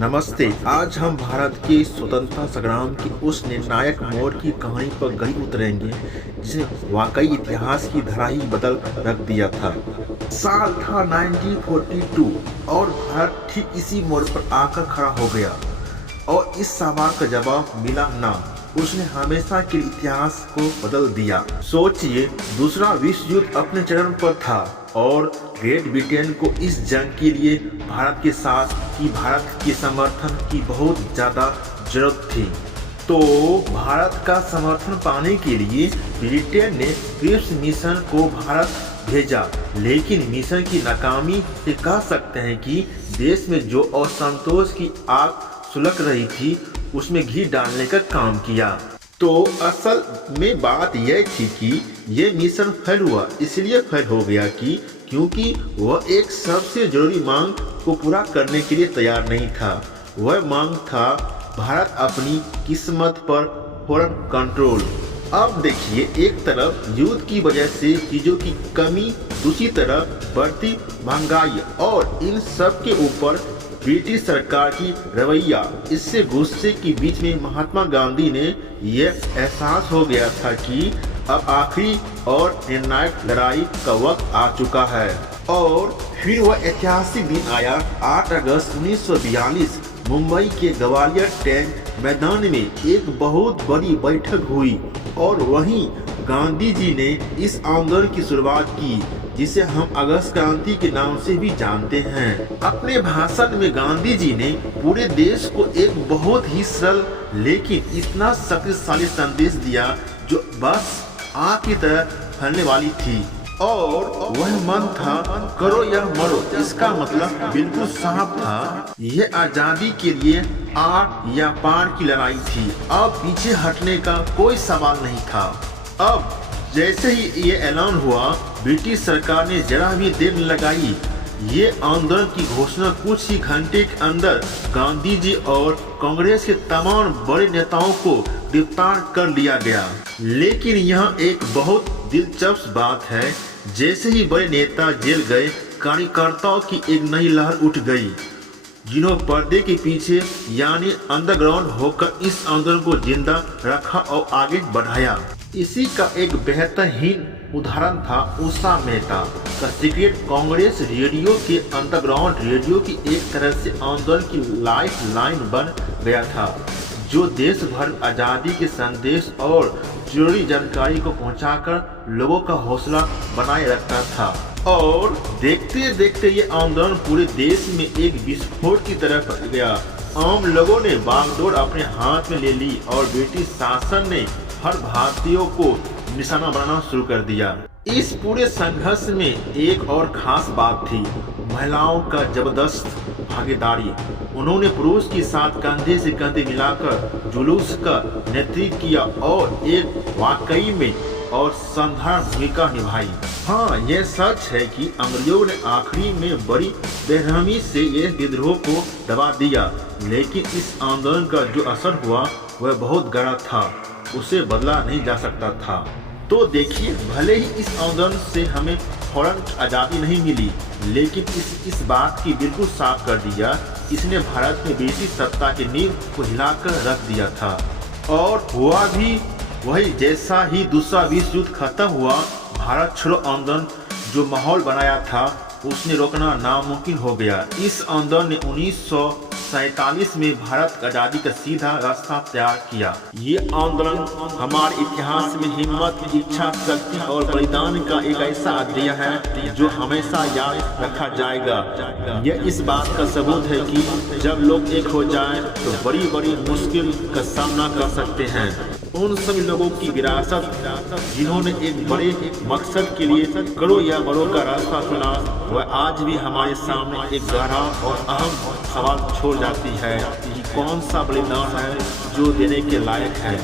नमस्ते। आज हम भारत के स्वतंत्रता संग्राम की उस निर्णायक मोड़ की कहानी पर गहरी उतरेंगे जिसने वाकई इतिहास की धारा ही बदल रख दिया था। साल था 1942 और भारत ठीक इसी मोड़ पर आकर खड़ा हो गया और इस सवाल का जवाब मिला ना। उसने हमेशा के इतिहास को बदल दिया। सोचिए, दूसरा विश्व युद्ध अपने चरम पर था और ग्रेट ब्रिटेन को इस जंग के लिए भारत के साथ की भारत के समर्थन की बहुत ज़्यादा जरूरत थी। तो भारत का समर्थन पाने के लिए ब्रिटेन ने क्रिप्स मिशन को भारत भेजा, लेकिन मिशन की नाकामी से कह सकते हैं कि देश में जो असंतोष की आग सुलग रही थी उसमें घी डालने का काम किया। तो असल में बात यह थी कि यह मिशन फेल हुआ। इसलिए फेल हो गया क्योंकि वह एक सबसे जरूरी मांग को पूरा करने के लिए तैयार नहीं था। वह मांग था भारत अपनी किस्मत पर फौरन कंट्रोल। अब देखिए, एक तरफ युद्ध की वजह से चीजों की कमी, दूसरी तरफ बढ़ती महंगाई और इन सब के ऊपर ब्रिटिश सरकार की रवैया। इससे गुस्से के बीच में महात्मा गांधी ने यह एहसास हो गया था कि अब आखिरी और निर्णायक लड़ाई का वक्त आ चुका है। और फिर वह ऐतिहासिक दिन आया। 8 अगस्त 1942 मुंबई के ग्वालियर टैंक मैदान में एक बहुत बड़ी बैठक हुई और वहीं गांधी जी ने इस आंदोलन की शुरुआत की जिसे हम अगस्त क्रांति के नाम से भी जानते हैं। अपने भाषण में गांधी जी ने पूरे देश को एक बहुत ही सरल लेकिन इतना शक्तिशाली संदेश दिया जो बस आग की तरह फैलने वाली थी। और वह मन था, करो या मरो। इसका मतलब बिल्कुल साफ था, यह आजादी के लिए आग या पार की लड़ाई थी। अब पीछे हटने का कोई सवाल नहीं था। अब जैसे ही ये ऐलान हुआ, ब्रिटिश सरकार ने जरा भी देर न लगाई। ये आंदोलन की घोषणा कुछ ही घंटे के अंदर गांधी जी और कांग्रेस के तमाम बड़े नेताओं को गिरफ्तार कर लिया गया। लेकिन यहाँ एक बहुत दिलचस्प बात है, जैसे ही बड़े नेता जेल गए, कार्यकर्ताओं की एक नई लहर उठ गई जिन्होंने पर्दे के पीछे यानी अंडरग्राउंड होकर इस आंदोलन को जिंदा रखा और आगे बढ़ाया। इसी का एक बेहतरीन उदाहरण था उषा मेहता का सीक्रेट कांग्रेस रेडियो के अंडरग्राउंड रेडियो की एक तरह से आंदोलन की लाइफ लाइन बन गया था, जो देश भर आज़ादी के संदेश और जरूरी जानकारी को पहुंचाकर लोगों का हौसला बनाए रखता था। और देखते देखते ये आंदोलन पूरे देश में एक विस्फोट की तरह फैल गया। आम लोगों ने बागडोर अपने हाथ में ले ली और ब्रिटिश शासन ने हर भारतीयों को निशाना बनाना शुरू कर दिया। इस पूरे संघर्ष में एक और खास बात थी, महिलाओं का जबरदस्त भागीदारी। उन्होंने पुरुष के साथ कंधे से कंधे मिलाकर जुलूस का नेतृत्व किया और एक वाकई में और साधारण भूमिका निभाई। हाँ, यह सच है कि अंग्रेजों ने आखिरी में बड़ी बेरहमी से यह विद्रोह को दबा दिया, लेकिन इस आंदोलन का जो असर हुआ वह बहुत गहरा था, उसे बदला नहीं जा सकता था। तो देखिए, भले ही इस आंदोलन से हमें फौरन आज़ादी नहीं मिली, लेकिन इस बात की बिल्कुल साफ कर दिया, इसने भारत में ब्रिटिश सत्ता की नींव को हिलाकर रख दिया था। और हुआ भी वही, जैसा ही दूसरा विश्व युद्ध खत्म हुआ, भारत छोड़ो आंदोलन जो माहौल बनाया था उसने रोकना नामुमकिन हो गया। इस आंदोलन ने 1947 में भारत आज़ादी का सीधा रास्ता तैयार किया। ये आंदोलन हमारे इतिहास में हिम्मत, इच्छा शक्ति और बलिदान का एक ऐसा अध्याय है जो हमेशा याद रखा जाएगा। यह इस बात का सबूत है कि जब लोग एक हो जाएं तो बड़ी बड़ी मुश्किल का सामना कर सकते हैं। उन सभी लोगों की विरासत जिन्होंने एक बड़े मकसद के लिए करो या मरो का रास्ता चुना, वह आज भी हमारे सामने एक गहरा और अहम सवाल छोड़ जाती है कि कौन सा बलिदान है जो देने के लायक है।